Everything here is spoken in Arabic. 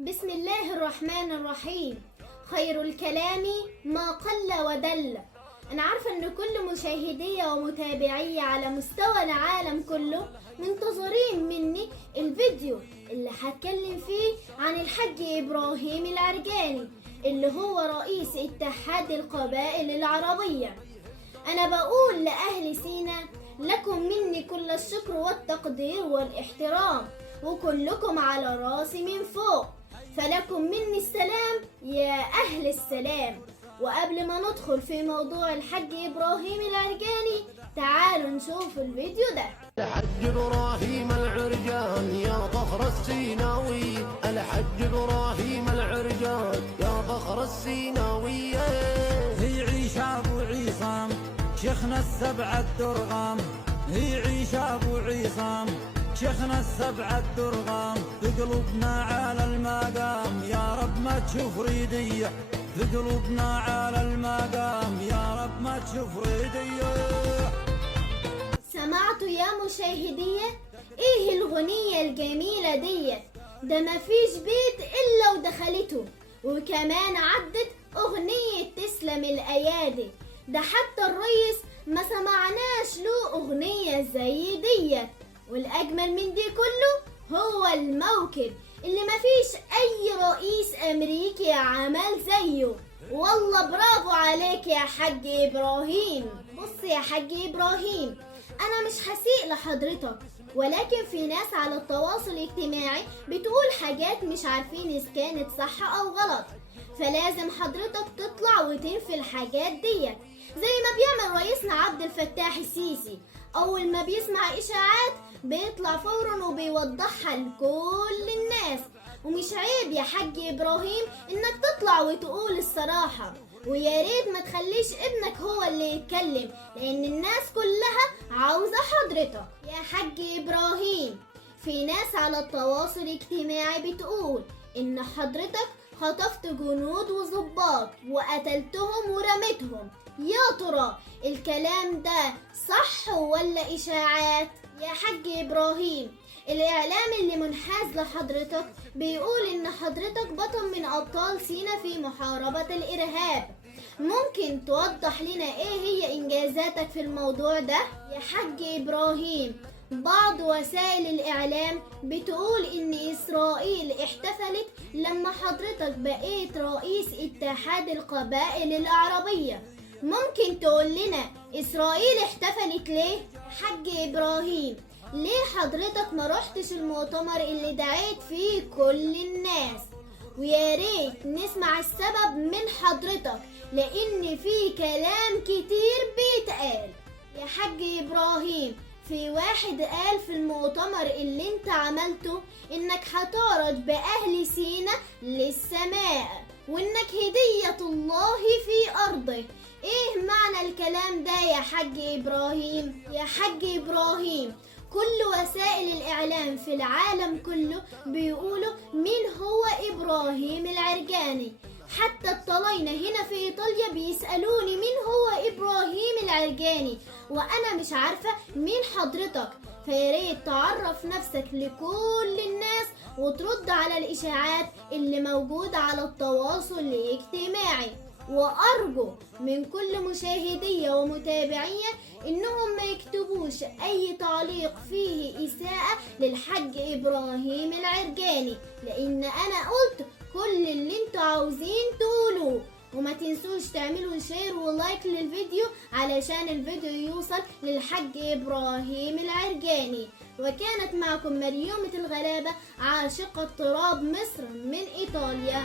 بسم الله الرحمن الرحيم. خير الكلام ما قل ودل. أنا عارفة إن كل مشاهدية ومتابعية على مستوى العالم كله منتظرين مني الفيديو اللي هتكلم فيه عن الحاج إبراهيم العرجاني اللي هو رئيس اتحاد القبائل العربية. أنا بقول لأهل سينا لكم مني كل الشكر والتقدير والاحترام، وكلكم على راسي من فوق، فلكم مني السلام يا أهل السلام. وقبل ما ندخل في موضوع الحاج إبراهيم العرجاني تعالوا نشوف الفيديو ده. الحاج إبراهيم العرجان يا فخر السيناوي، الحاج إبراهيم العرجان يا فخر السيناوية. هي عيش أبو عصام شيخنا السبع الدرغام، هي عيش أبو عصام شيخنا السبع الدرغام. في قلوبنا على المقام يا رب ما تشوف ريدية، في قلوبنا على المقام يا رب ما تشوف ريدية. سمعتوا يا مشاهدية ايه الغنية الجميلة ديت؟ ده مفيش بيت الا ودخلته، وكمان عدت اغنية تسلم الايادي. ده حتى الريس ما سمعناش له اغنية زي ديت. والاجمل من دي كله هو الموكب اللي مفيش اي رئيس امريكي عمل زيه. والله برافو عليك يا حاج ابراهيم. بص يا حاج ابراهيم، انا مش هسيء لحضرتك، ولكن في ناس على التواصل الاجتماعي بتقول حاجات مش عارفين اذا كانت صح او غلط، فلازم حضرتك تطلع وتنفي الحاجات ديت، زي ما بيعمل رئيسنا عبد الفتاح السيسي. اول ما بيسمع اشاعات بيطلع فورا وبيوضحها لكل الناس. ومش عيب يا حاج ابراهيم انك تطلع وتقول الصراحة، ويا ريت ما تخليش ابنك هو اللي يتكلم، لان الناس كلها عاوزة حضرتك يا حاج ابراهيم. في ناس على التواصل الاجتماعي بتقول ان حضرتك خطفت جنود وضباط وقتلتهم ورميتهم. يا ترى الكلام ده صح ولا اشاعات؟ يا حاج ابراهيم، الاعلام اللي منحاز لحضرتك بيقول ان حضرتك بطل من ابطال سينا في محاربة الارهاب. ممكن توضح لنا ايه هي انجازاتك في الموضوع ده يا حاج ابراهيم؟ بعض وسائل الاعلام بتقول ان اسرائيل احتفلت لما حضرتك بقيت رئيس اتحاد القبائل العربية. ممكن تقول لنا اسرائيل احتفلت ليه؟ حاج ابراهيم، ليه حضرتك ما رحتش المؤتمر اللي دعيت فيه كل الناس؟ ويا ريت نسمع السبب من حضرتك، لان في كلام كتير بيتقال يا حاج ابراهيم. في واحد قال في المؤتمر اللي انت عملته انك هتعرج باهل سينا للسماء، وانك هدية الله في ارضه. ايه معنى الكلام ده يا حاج ابراهيم؟ يا حاج ابراهيم، كل وسائل الاعلام في العالم كله بيقولوا مين هو ابراهيم العرجاني. حتى الطلاينة هنا في ايطاليا بيسألوني مين هو ابراهيم العرجاني، وانا مش عارفة مين حضرتك. فياريت تعرف نفسك لكل الناس وترد على الاشاعات اللي موجودة على التواصل الاجتماعي. وارجو من كل مشاهدية ومتابعية انهم ما يكتبوش اي تعليق فيه اساءة للحاج ابراهيم العرجاني، لان انا قلت كل اللي انتوا عاوزين تقولوه. وما تنسوش تعملوا شير ولايك للفيديو علشان الفيديو يوصل للحاج إبراهيم العرجاني. وكانت معكم مريومة الغلابة عاشقة تراب مصر من إيطاليا.